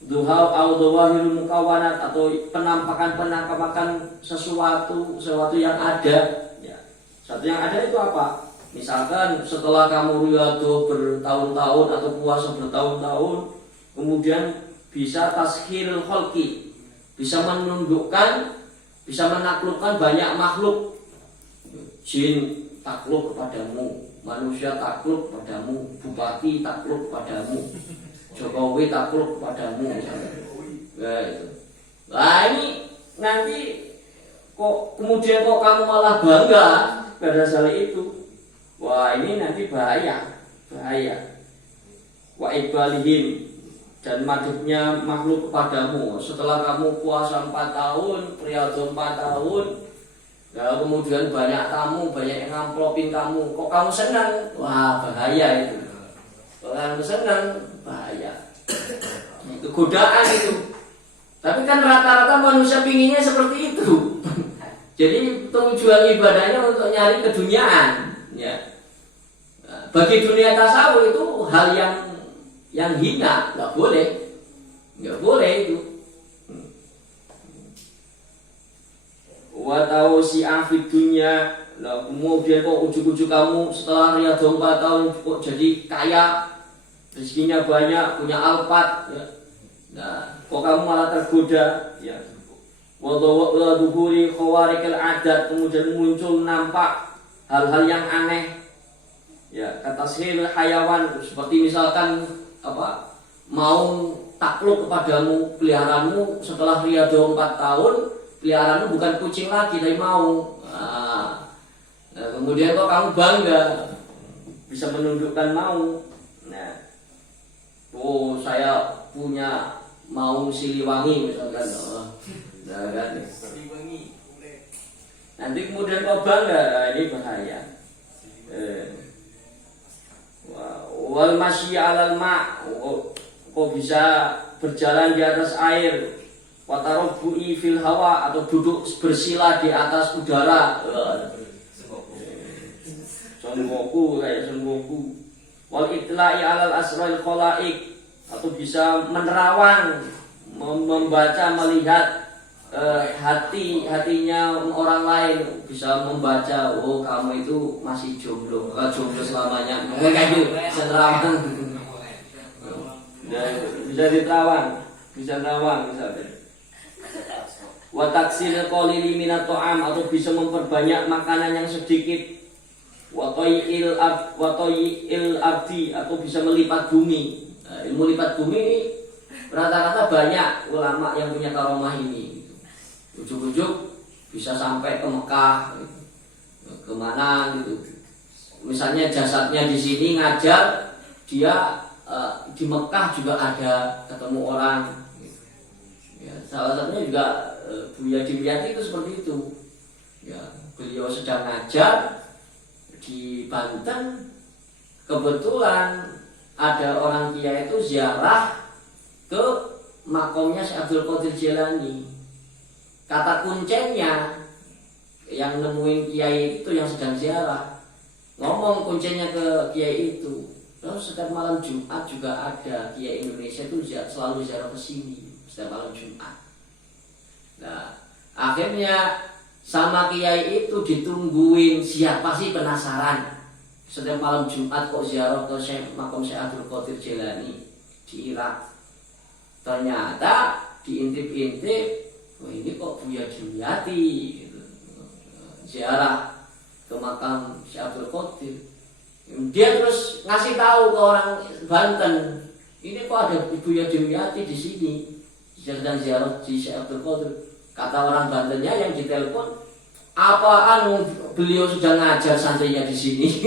duhau au dawahirul mukawanat, atau penampakan sesuatu yang ada ya. Satu yang ada itu apa? Misalkan setelah kamu riyadhah bertahun-tahun atau puasa bertahun-tahun, kemudian bisa tashilul khalqi, bisa menundukkan, bisa menaklukkan banyak makhluk. Jin takluk kepadamu, manusia takluk kepadamu, bupati takluk kepadamu, Jokowi takluk kepadamu. Nah, itu. Nah ini nanti kemudian kamu malah bangga pada hal itu. Wah, ini nanti bahaya. Wa ibalihim, dan madhubnya makhluk kepadamu setelah kamu puasa 4 tahun, riyadhah 4 tahun. Ya, kemudian banyak tamu, banyak yang ngamplopin kamu. Kok kamu senang? Wah, bahaya itu. Kalau kamu senang, bahaya. Itu godaan itu. Tapi kan rata-rata manusia pinginnya seperti itu. Jadi tujuan ibadahnya untuk nyari keduniaan. Ya. Bagi dunia tasawuf itu hal yang hina, nggak boleh itu. Wa tausi'a fid dunya. Nah, kemudian kok ujuk-ujuk kamu setelah riyadhah 4 tahun kok jadi kaya, rezekinya banyak, punya Alphard ya. Nah, kok kamu malah tergoda ya. Wa dhuhuri khawarikil adat, kemudian muncul nampak hal-hal yang aneh. Ya, kata sihir hayawan, seperti misalkan mau takluk kepadamu peliharaanmu setelah riyadhah 4 tahun, peliharaanmu bukan kucing lagi tapi mau. Nah, kemudian kok kamu bangga bisa menundukkan mau. Nah, saya punya mau Siliwangi misalkan. Nah, kan. Nanti kemudian kok bangga, ini bahaya. Wal masyi 'alal ma', kok bisa berjalan di atas air. Wa tarabbu'i fil hawa, atau duduk bersila di atas udara. Sungguhku kayak sungguhku. Wal itla'i 'alal asraril khalaik, atau bisa menerawang, membaca, melihat hatinya orang lain bisa membaca, oh kamu itu masih jomblo, jomblo selamanya, kayak gitu, bisa terawang, bisa diterawang, misalnya. Wa taksil qalili minat ta'am, atau bisa memperbanyak makanan yang sedikit. Wa tayil ardi, atau bisa melipat bumi. Nah, ilmu lipat bumi ini rata-rata banyak ulama yang punya karomah ini. Ujuk-ujuk bisa sampai ke Mekah, kemana gitu. Misalnya jasadnya di sini ngajar, dia di Mekah juga ada ketemu orang. Ya, salah satunya juga Buya Dimyati itu seperti itu. Ya, beliau sedang ngajar di Banten, kebetulan ada orang kiai itu ziarah ke makomnya Syekh Abdul Qadir Jilani. Kata kuncinya yang nemuin kiai itu yang sedang ziarah, ngomong kuncinya ke kiai itu. Terus setiap malam Jumat juga ada kiai Indonesia itu selalu ziarah ke sini setiap malam Jumat. Nah, akhirnya sama kiai itu ditungguin, siapa sih penasaran setiap malam Jumat kok ziarah ke makom Syekh Abdul Qadir Jilani di Irak. Ternyata diintip-intip, wah ini kok Buya Dimyati gitu. Ziarah ke makam Syekh Abdul Qadir. Dia terus ngasih tahu ke orang Banten, ini kok ada Buya Dimyati di sini sedang ziarah di Syekh Abdul Qadir. Kata orang Bantennya yang ditelepon, apaan beliau sudah ngajar santrinya di sini.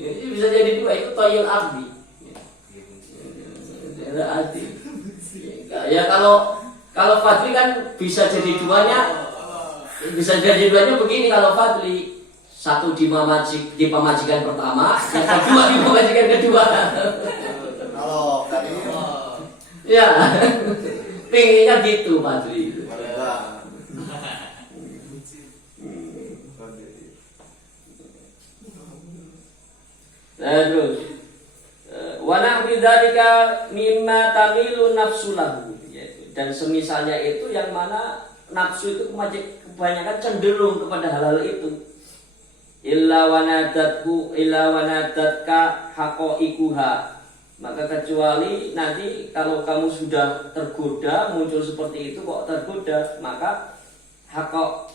Ini bisa jadi dua, itu toyil ardi. Ya kalau Fadli kan bisa jadi duanya begini. Kalau Fadli satu di pemajikan pertama, yang kedua di pemajikan kedua. Kalau kan ya pengennya gitu Fadli. Terus wa nahwi dzalika mimma tamilu nafsulahu, dan semisalnya itu yang mana nafsu itu kebanyakan cenderung kepada hal-hal itu. Illa wanadatka haqaiquha, maka kecuali nanti kalau kamu sudah tergoda, muncul seperti itu kok tergoda, maka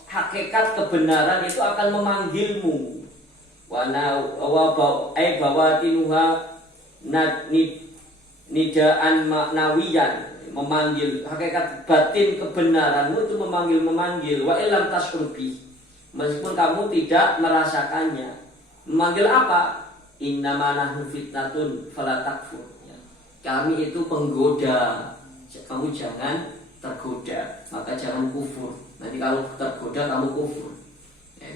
hakikat kebenaran itu akan memanggilmu. Bawatinuha nidaan maknawiyan, memanggil. Hakikat batin kebenaranmu itu memanggil. Wa ilam tasrubi, meskipun kamu tidak merasakannya. Memanggil apa? Innama nahnu fitnatun fala takfur. Kami itu penggoda, kamu jangan tergoda, maka jangan kufur. Nanti kalau tergoda kamu kufur.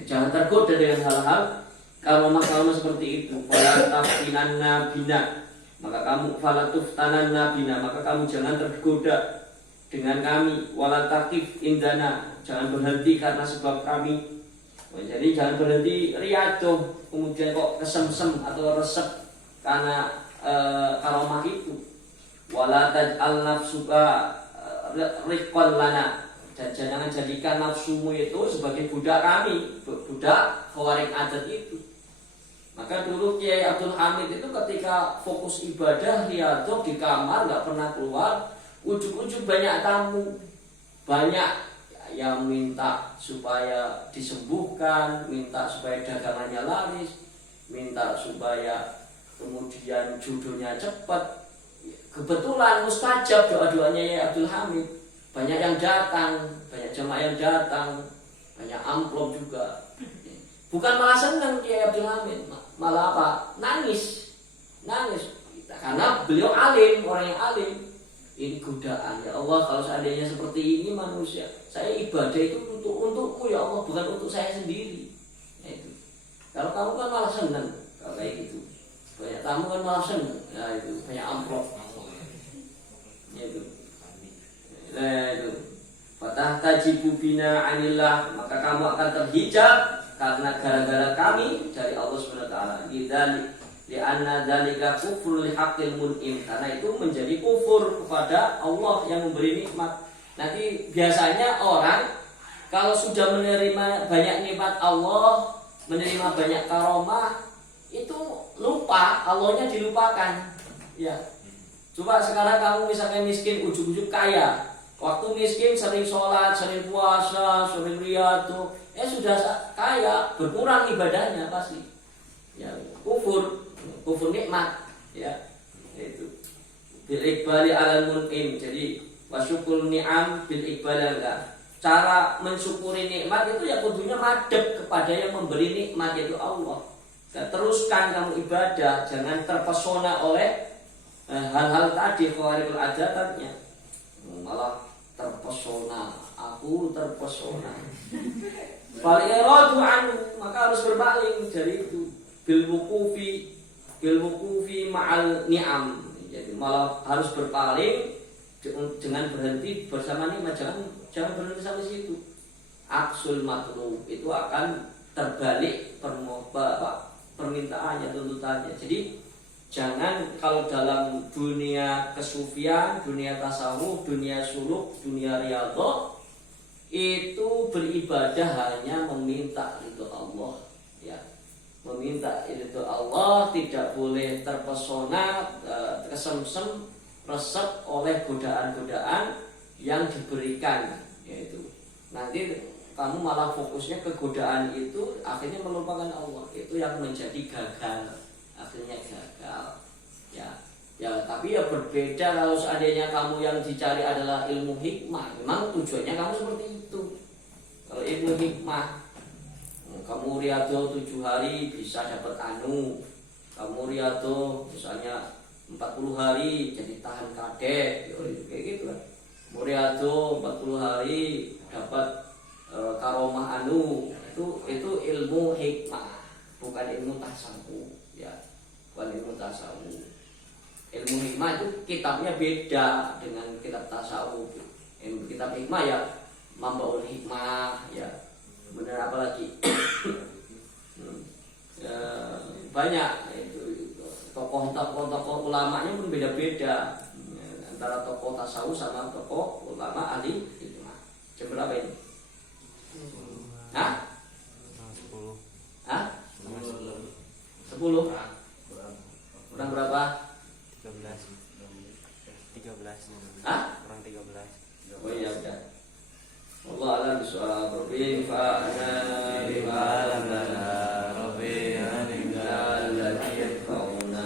Jangan tergoda dengan hal-hal kalau seperti itu. Fala taftinanna bina, maka kamu fala tuftananna bina, maka kamu jangan tergoda dengan kami. Wala taqif indana, jangan berhenti karena sebab kami. Jadi jangan berhenti riyadhah kemudian kok kesemsem atau resep karena karomah itu. Wala taj'al nafsuka riqqan lana, dan jangan jadikan nafsumu itu sebagai budak kami, budak khawarik adat itu. Maka dulu Kiai Abdul Hamid itu ketika fokus ibadah riyadhah di kamar nggak pernah keluar, ujug-ujug banyak tamu, banyak yang minta supaya disembuhkan, minta supaya dagangannya laris, minta supaya kemudian jodohnya cepat. Kebetulan mustajab doa-doanya Kiai Abdul Hamid, banyak yang datang, banyak jemaah yang datang, banyak amplop juga. Bukan malah senang Kiai Abdul Hamid, malah apa? Nangis karena beliau alim, orang yang alim. Ini godaan, ya Allah, kalau seandainya seperti ini manusia, saya ibadah itu untukmu ya Allah, bukan untuk saya sendiri. Ya itu. Kalau kamu kan malah senang kalau kayak gitu, banyak tamu kan malah senang, ya itu banyak amplop. Ya itu. Nah itu. Fatah tajibu bina anillah, maka kamu akan terhijab karena gara-gara kami dari Allah Subhanahu wa taala. Li'anna dzalika kufrun li haqqil mun'im, karena itu menjadi kufur kepada Allah yang memberi nikmat. Nanti biasanya orang kalau sudah menerima banyak nikmat Allah, menerima banyak karomah, itu lupa, Allahnya dilupakan. Ya. Coba sekarang kamu misalkan miskin, ujug-ujug kaya. Waktu miskin sering sholat, sering puasa, sering riyadhah, sudah kaya, berkurang ibadahnya pasti. Ya, kufur nikmat. Ya, itu. Bil iqbali alal mun'im. Jadi wasyukur ni'am bil iqbali enggak. Cara mensyukuri nikmat itu ya kudunya madhep kepada yang memberi nikmat, yaitu Allah. Dan teruskan kamu ibadah, jangan terpesona oleh hal-hal tadi khawarikul adatnya. Malah terpesona, aku terpesona. Fal iradu anhu, maka harus berpaling dari itu. Bil wuqufi ma'al ni'am. Jadi malah harus berpaling dengan berhenti bersama nikmat, jangan berhenti sampai situ. Aksul matlub itu akan terbalik permintaannya, tuntutannya. Jadi jangan kalau dalam dunia kesufian, dunia tasawuf, dunia suluk, dunia riyadhah itu beribadah hanya meminta itu Allah, ya. Meminta itu Allah, tidak boleh terpesona, kesemsem, resep oleh godaan-godaan yang diberikan, yaitu nanti kamu malah fokusnya ke godaan itu, akhirnya melupakan Allah. Itu yang menjadi gagal, akhirnya gagal. Ya, tapi ya berbeda kalau seandainya kamu yang dicari adalah ilmu hikmah. Memang tujuannya kamu seperti itu. Kalau ilmu hikmah, kamu riyadhah 7 hari bisa dapat anu. Kamu riyadhah misalnya 40 hari jadi tahan kadek, kayak gitu kan. Kamu riyadhah 40 hari dapat karomah anu. Itu ilmu hikmah, bukan ilmu tasawuf, ya. Bukan ilmu tasawuf. Ilmu hikmah itu kitabnya beda dengan kitab tasawuf. Ilmu kitab hikmah ya mambaul hikmah, ya. Benar apa lagi? Ya, banyak itu tokoh ulamanya pun beda-beda, antara tokoh tasawuf sama tokoh ulama ahli hikmah. Jam berapa ini? Hah? 10. Hah? 10? Kurang berapa? 13. Hah? Kurang 13. Oh iya udah. Allah alam bisawab.